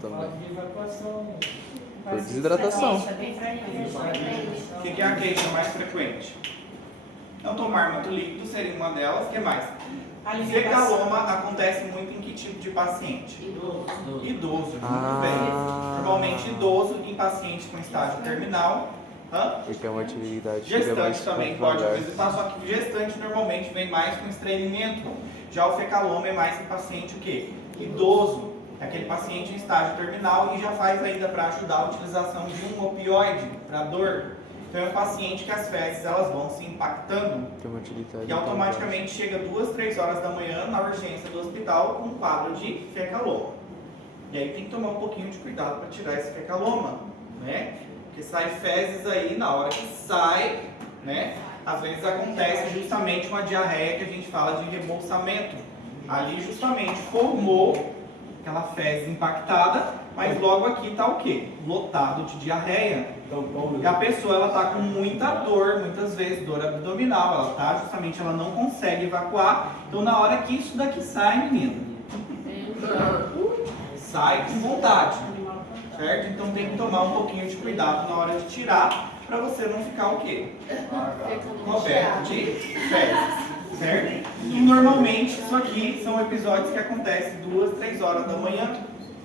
Também. De evacuação. Por desidratação. O que é a queixa mais frequente? Não tomar muito líquido seria uma delas. O que mais? Fecaloma acontece muito em que tipo de paciente? Idoso, muito bem. Normalmente idoso em pacientes com estágio terminal. Porque é uma atividade que é mais Gestante também pode devagar. visitar, só que o gestante normalmente vem mais com estranhamento. Já o fecaloma é mais em paciente o quê? Idoso. É aquele paciente em estágio terminal e já faz ainda para ajudar a utilização de um opioide para dor. Então é um paciente que as fezes elas vão se impactando Tem uma utilidade e automaticamente chega 2, 3 horas da manhã na urgência do hospital com um quadro de fecaloma. E aí tem que tomar um pouquinho de cuidado para tirar esse fecaloma, né? Porque sai fezes aí na hora que sai, né? Às vezes acontece justamente uma diarreia que a gente fala de reembolsamento. Ali justamente formou aquela fezes impactada, mas logo aqui está o quê? Lotado de diarreia. E a pessoa ela tá com muita dor, muitas vezes dor abdominal, ela tá justamente, ela não consegue evacuar. Então na hora que isso daqui sai, menina, sai com vontade, certo? Então tem que tomar um pouquinho de cuidado na hora de tirar, para você não ficar o quê? Coberto de fezes, certo? E normalmente isso aqui são episódios que acontecem 2, 3 horas da manhã.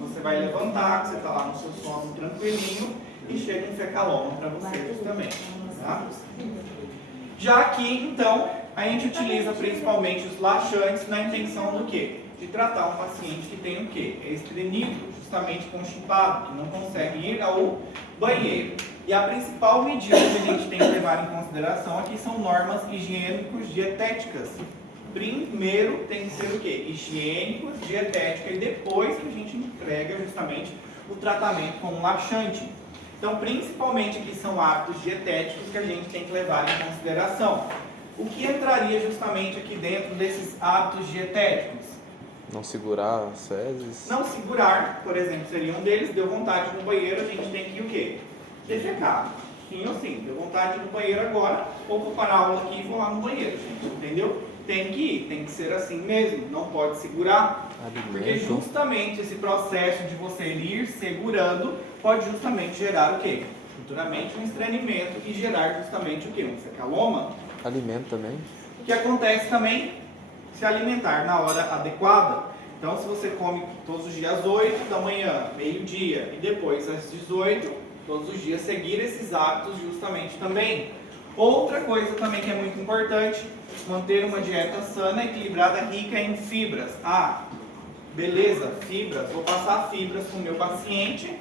Você vai levantar, você está lá no seu sono tranquilinho e chega um fecaloma para você justamente, tá? Já aqui, então, a gente utiliza principalmente os laxantes na intenção do quê? De tratar um paciente que tem o quê? Estrenítico, justamente constipado, que não consegue ir ao banheiro. E a principal medida que a gente tem que levar em consideração aqui são normas higiênicos dietéticas. Primeiro tem que ser o quê? Higiênicos, dietética, e depois que a gente entrega justamente o tratamento com um laxante. Então, principalmente aqui são hábitos dietéticos que a gente tem que levar em consideração. O que entraria justamente aqui dentro desses hábitos dietéticos? Não segurar as fezes. Não segurar, por exemplo, seria um deles. Deu vontade no banheiro, a gente tem que ir o quê? Defecar. Sim ou sim. Deu vontade no banheiro agora, ou vou parar a aula aqui e vou lá no banheiro, gente. Entendeu? Tem que ir, tem que ser assim mesmo. Não pode segurar. Porque justamente esse processo de você ir segurando pode justamente gerar o quê? Futuramente um estranhamento e gerar justamente o quê? Um fecaloma. Alimento também. O que acontece também? Se alimentar na hora adequada. Então, se você come todos os dias às 8 da manhã, meio-dia e depois às 18, todos os dias seguir esses hábitos justamente também. Outra coisa também que é muito importante, manter uma dieta sana, equilibrada, rica em fibras. Ah, beleza, fibras, vou passar fibras para o meu paciente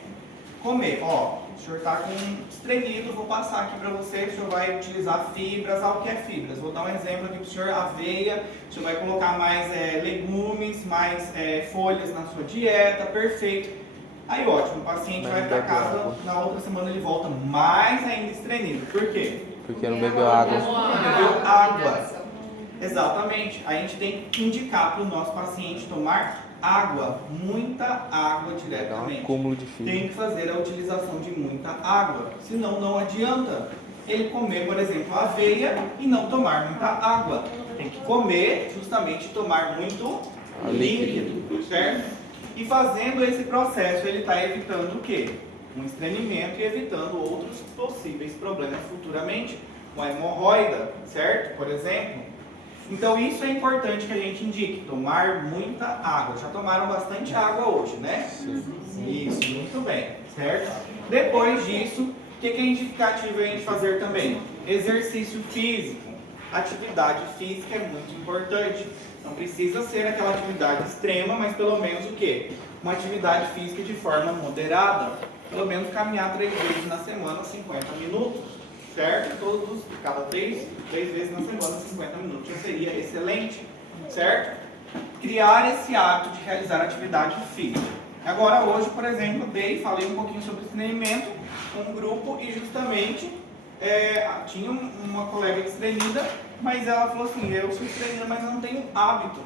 comer. Ó, o senhor está com estreñido, vou passar aqui para você, o senhor vai utilizar fibras. Ah, o que é fibras? Vou dar um exemplo aqui para o senhor, aveia, o senhor vai colocar mais legumes, mais folhas na sua dieta, perfeito. Aí ótimo, o paciente vai para casa, na outra semana ele volta mais ainda estreñido. Por quê? Porque não bebeu água. Bebeu água. Exatamente. A gente tem que indicar para o nosso paciente tomar água, muita água diretamente. Um cúmulo de fibra. Tem que fazer a utilização de muita água, senão não adianta ele comer, por exemplo, aveia e não tomar muita água. Tem que comer, justamente tomar muito líquido, certo? E fazendo esse processo, ele está evitando o quê? Um estranhamento e evitando outros possíveis problemas futuramente. Uma hemorroida, certo? Por exemplo. Então isso é importante que a gente indique, tomar muita água. Já tomaram bastante água hoje, né? Sim. Isso, muito bem, certo? Depois disso, o que é indicativo a gente fazer também? Exercício físico. Atividade física é muito importante. Não precisa ser aquela atividade extrema, mas pelo menos o quê? Uma atividade física de forma moderada. Pelo menos caminhar 3 vezes na semana, 50 minutos. Certo? Cada 3 vezes na semana, 50 minutos já seria excelente, certo? Criar esse hábito de realizar atividade física. Agora, hoje, por exemplo, falei um pouquinho sobre estranhamento com um grupo e justamente tinha uma colega estranhida, mas ela falou assim, eu sou estranhida, mas eu não tenho hábito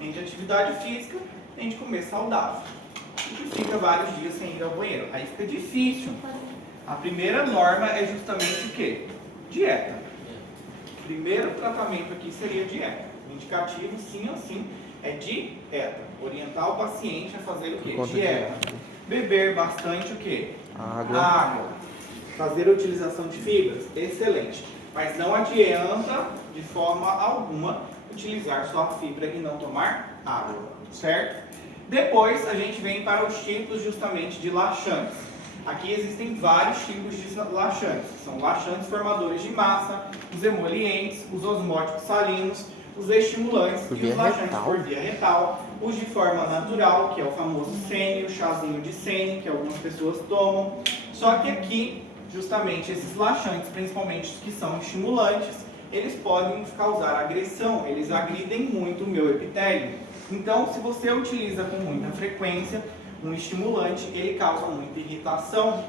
nem de atividade física, nem de comer saudável. E que fica vários dias sem ir ao banheiro. Aí fica difícil. A primeira norma é justamente o quê? Dieta. O primeiro tratamento aqui seria dieta. O indicativo, sim ou sim, é dieta. Orientar o paciente a fazer o quê? Dieta. Beber bastante o quê? Água. Fazer a utilização de fibras. Excelente. Mas não adianta, de forma alguma, utilizar só a fibra e não tomar água. Certo? Depois, a gente vem para os tipos justamente de laxantes. Aqui existem vários tipos de laxantes. São laxantes formadores de massa, os emolientes, os osmóticos salinos, os estimulantes e os laxantes por via retal, os de forma natural, que é o famoso sene, o chazinho de sene, que algumas pessoas tomam. Só que aqui, justamente esses laxantes, principalmente os que são estimulantes, eles podem causar agressão, eles agridem muito o meu epitélio. Então, se você utiliza com muita frequência um estimulante, ele causa muita irritação.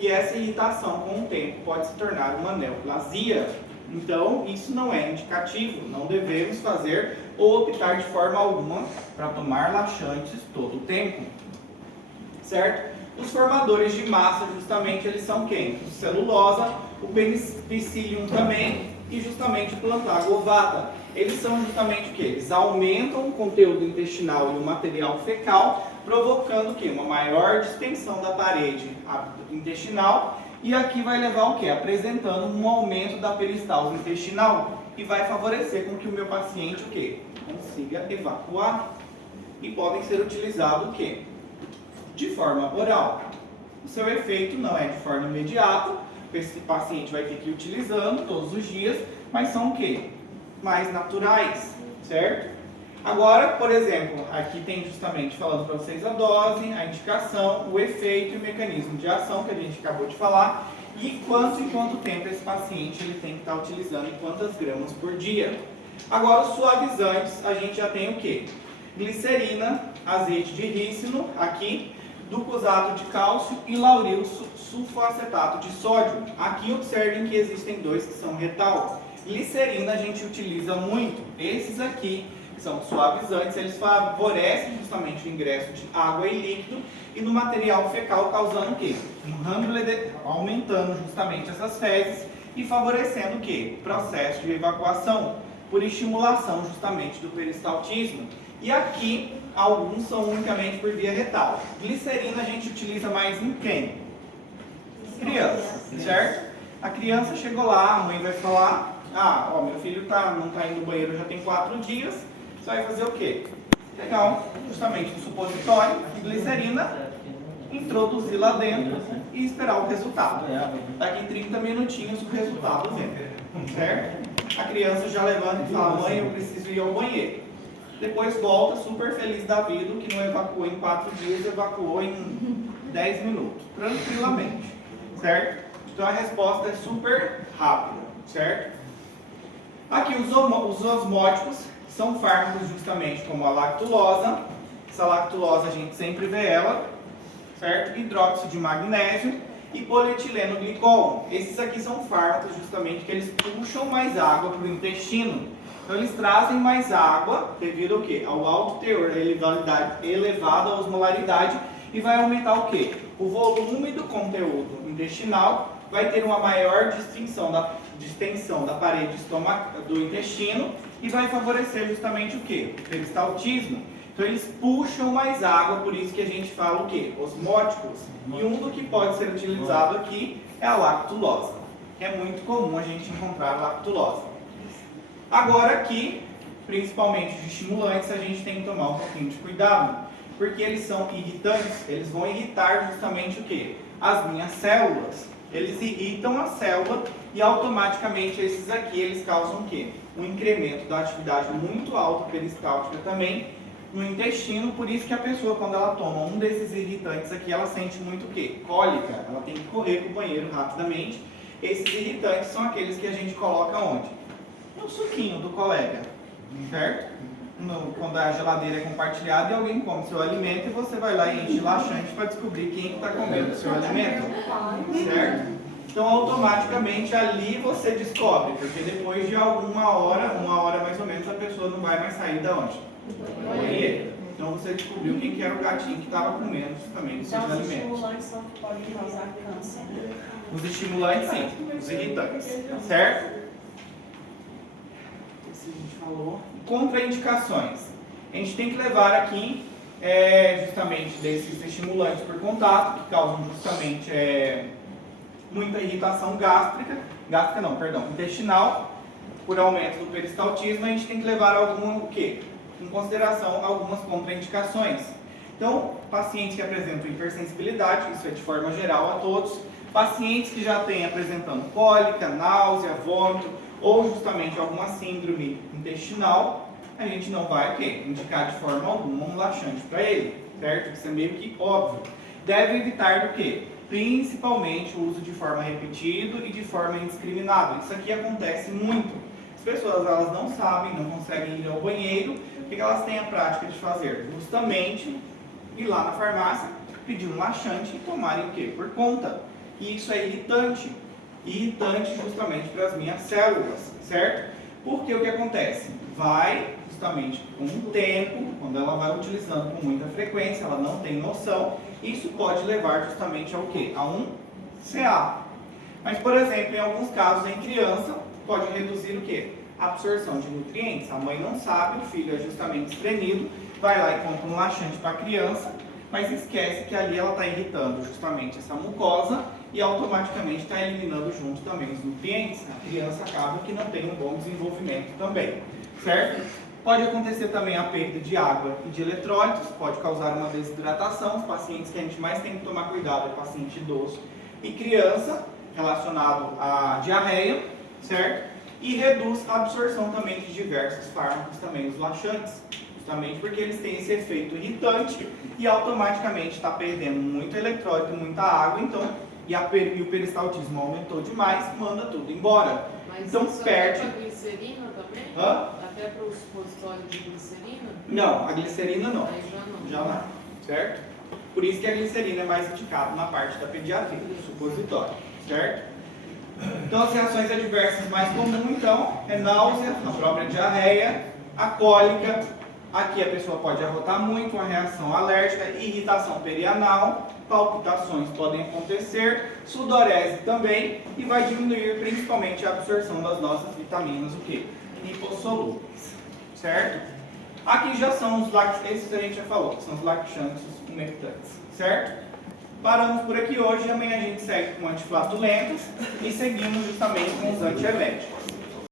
E essa irritação, com o tempo, pode se tornar uma neoplasia. Então, isso não é indicativo, não devemos fazer ou optar de forma alguma para tomar laxantes todo o tempo. Certo? Os formadores de massa, justamente, eles são quem? O celulosa, o penicillium também e justamente o plantago ovata. Eles são justamente o que? Eles aumentam o conteúdo intestinal e o material fecal provocando o quê? Uma maior distensão da parede intestinal, e aqui vai levar o quê? Apresentando um aumento da peristalse intestinal, e vai favorecer com que o meu paciente o quê? Consiga evacuar. E podem ser utilizados o quê? De forma oral. O seu efeito não é de forma imediata, esse paciente vai ter que ir utilizando todos os dias, mas são o quê? Mais naturais, certo? Agora, por exemplo, aqui tem justamente falando para vocês a dose, a indicação, o efeito e o mecanismo de ação que a gente acabou de falar, e quanto tempo esse paciente ele tem que estar utilizando e quantas gramas por dia. Agora, os suavizantes, a gente já tem o quê? Glicerina, azeite de rícino, aqui, glucosato de cálcio e lauril sulfoacetato de sódio. Aqui observem que existem dois que são retal. Glicerina a gente utiliza muito. Esses aqui são suavizantes, eles favorecem justamente o ingresso de água e líquido e no material fecal, causando o quê? Um Hamlet, aumentando justamente essas fezes e favorecendo o quê? O processo de evacuação por estimulação justamente do peristaltismo. E aqui, alguns são unicamente por via retal. Glicerina a gente utiliza mais em quem? Criança, certo? A criança chegou lá, a mãe vai falar, meu filho não está indo no banheiro já tem 4 dias, você vai fazer o quê? Pegar justamente um supositório de glicerina, introduzir lá dentro e esperar o resultado. Daqui 30 minutinhos o resultado vem, certo? A criança já levanta e fala, mãe, eu preciso ir ao banheiro. Depois volta super feliz da vida, que não evacuou em 4 dias, evacuou em 10 minutos, tranquilamente, certo? Então a resposta é super rápida, certo? Aqui os osmóticos são fármacos justamente como a lactulosa. Essa lactulosa a gente sempre vê ela, certo? Hidróxido de magnésio e polietileno glicol. Esses aqui são fármacos justamente que eles puxam mais água para o intestino. Então eles trazem mais água devido ao quê? Ao alto teor, a elevada osmolaridade, e vai aumentar o quê? O volume do conteúdo intestinal, vai ter uma maior distensão da parede do intestino e vai favorecer justamente o quê? O peristaltismo. Então eles puxam mais água, por isso que a gente fala o quê? Osmóticos. E um do que pode ser utilizado aqui é a lactulose, que é muito comum a gente encontrar lactulose. Agora aqui, principalmente de estimulantes, a gente tem que tomar um pouquinho de cuidado, porque eles são irritantes, eles vão irritar justamente o quê? As minhas células. Eles irritam a célula e automaticamente esses aqui, eles causam o quê? Um incremento da atividade muito alta peristáltica também no intestino, por isso que a pessoa, quando ela toma um desses irritantes aqui, ela sente muito o quê? Cólica, ela tem que correr para o banheiro rapidamente. Esses irritantes são aqueles que a gente coloca onde? No suquinho do colega, certo? Quando a geladeira é compartilhada e alguém come seu alimento e você vai lá e enche laxante para descobrir quem está comendo o seu alimento, certo? Então automaticamente ali você descobre, porque depois de uma hora mais ou menos, a pessoa não vai mais sair da onde? Do banheiro. Então você descobriu quem que era o gatinho que estava comendo também os seus alimentos. Os estimulantes não podem causar câncer. Os estimulantes sim, os irritantes, certo? Esse a gente falou. Contraindicações. A gente tem que levar aqui justamente desses estimulantes por contato, que causam justamente muita irritação intestinal, por aumento do peristaltismo. A gente tem que levar em consideração algumas contraindicações. Então, pacientes que apresentam hipersensibilidade, isso é de forma geral a todos, pacientes que já têm apresentando cólica, náusea, vômito, ou justamente alguma síndrome intestinal, a gente não vai indicar de forma alguma um laxante para ele, certo? Isso é meio que óbvio. Deve evitar do quê? Principalmente o uso de forma repetida e de forma indiscriminada. Isso aqui acontece muito. As pessoas elas não sabem, não conseguem ir ao banheiro, o que elas têm a prática de fazer? Justamente ir lá na farmácia, pedir um laxante e tomarem o quê? Por conta. E isso é irritante. Irritante justamente para as minhas células, certo? Porque o que acontece? Vai justamente com o tempo, quando ela vai utilizando com muita frequência, ela não tem noção, isso pode levar justamente ao quê? A um CA. Mas, por exemplo, em alguns casos em criança, pode reduzir o quê? A absorção de nutrientes. A mãe não sabe, o filho é justamente estreñido, vai lá e compra um laxante para a criança, mas esquece que ali ela está irritando justamente essa mucosa e automaticamente está eliminando junto também os nutrientes. A criança acaba que não tem um bom desenvolvimento também, certo? Pode acontecer também a perda de água e de eletrólitos, pode causar uma desidratação. Os pacientes que a gente mais tem que tomar cuidado é paciente idoso e criança, relacionado à diarreia, certo? E reduz a absorção também de diversos fármacos, também os laxantes, justamente porque eles têm esse efeito irritante e automaticamente está perdendo muito eletrólito, muita água, então, e o peristaltismo aumentou demais, manda tudo embora. Mas Então isso perde. até para glicerina também? Hã? Até para o supositório de glicerina? Não, a glicerina não. Aí já não. Já não, certo? Por isso que a glicerina é mais indicada na parte da pediatria, supositório, certo? Então as reações adversas mais comuns, então, é náusea, a própria diarreia, a cólica, aqui a pessoa pode arrotar muito, uma reação alérgica, irritação perianal, palpitações podem acontecer, sudorese também, e vai diminuir principalmente a absorção das nossas vitaminas, o quê? Lipossolúveis, certo? Aqui já são os laxantes, esses a gente já falou, que são os laxantes humectantes, certo? Paramos por aqui hoje e amanhã a gente segue com antiflatulentos e seguimos justamente com os antieméticos.